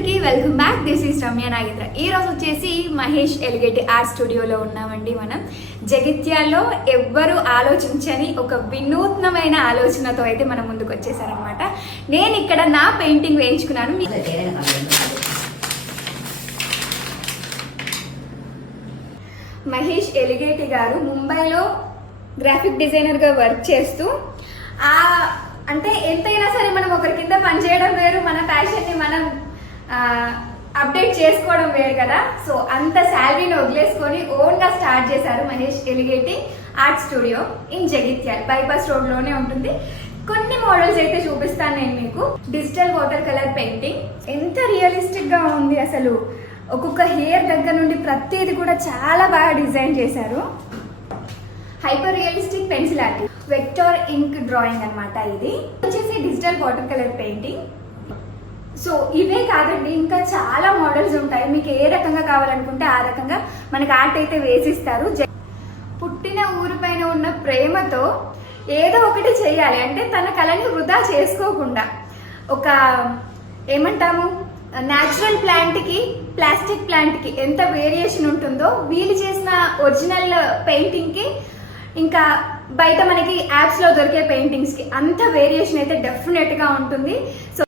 అందరికీ welcome back. This is Ramya Nagendra. ఈ రోజు వచ్చేసి మహేష్ ఎలిగేటి ఆర్ట్ స్టూడియోలో ఉన్నామండి. మనం జగిత్యాల్లో ఎవ్వరు ఆలోచించని ఒక వినూత్నమైన ఆలోచనతో అయితే మనం ముందుకు వచ్చేసారనమాట. నేను ఇక్కడ నా పెయింటింగ్ వేయించుకున్నాను. మహేష్ ఎలిగేటి గారు ముంబైలో గ్రాఫిక్ డిజైనర్గా వర్క్ చేస్తూ అంటే ఎంతైనా సరే మనం ఒకరి కింద పనిచేయడం వేరు, మన ప్యాషన్ని మనం అప్డేట్ చేసుకోవడం వేరు కదా. సో అంత శాలరీని వదిలేసుకొని ఓన్గా స్టార్ట్ చేశారు Mahesh Eligeti art studio in Jagtial. Bypass రోడ్లోనే ఉంటుంది. కొన్ని మోడల్స్ అయితే చూపిస్తాను నేను మీకు. డిజిటల్ వాటర్ కలర్ పెయింటింగ్ ఎంత రియలిస్టిక్గా ఉంది అసలు. ఒక్కొక్క హెయిర్ దగ్గర నుండి ప్రతిది కూడా చాలా బాగా డిజైన్ చేశారు. Hyper realistic pencil art, vector ink drawing అనమాట. ఇది వచ్చేసి digital water colour painting. So ఇవే కాదండి, ఇంకా చాలా మోడల్స్ ఉంటాయి. మీకు ఏ రకంగా కావాలనుకుంటే ఆ రకంగా మనకి ఆర్ట్ అయితే వేసిస్తారు. పుట్టిన ఊరిపైన ఉన్న ప్రేమతో ఏదో ఒకటి చేయాలి అంటే తన కళని వృధా చేసుకోకుండా, ఒక ఏమంటాము న్యాచురల్ ప్లాంట్కి ప్లాస్టిక్ ప్లాంట్కి ఎంత వేరియేషన్ ఉంటుందో వీళ్ళు చేసిన ఒరిజినల్ పెయింటింగ్కి ఇంకా బయట మనకి యాప్స్లో దొరికే పెయింటింగ్స్కి అంత వేరియేషన్ అయితే డెఫినెట్గా ఉంటుంది. సో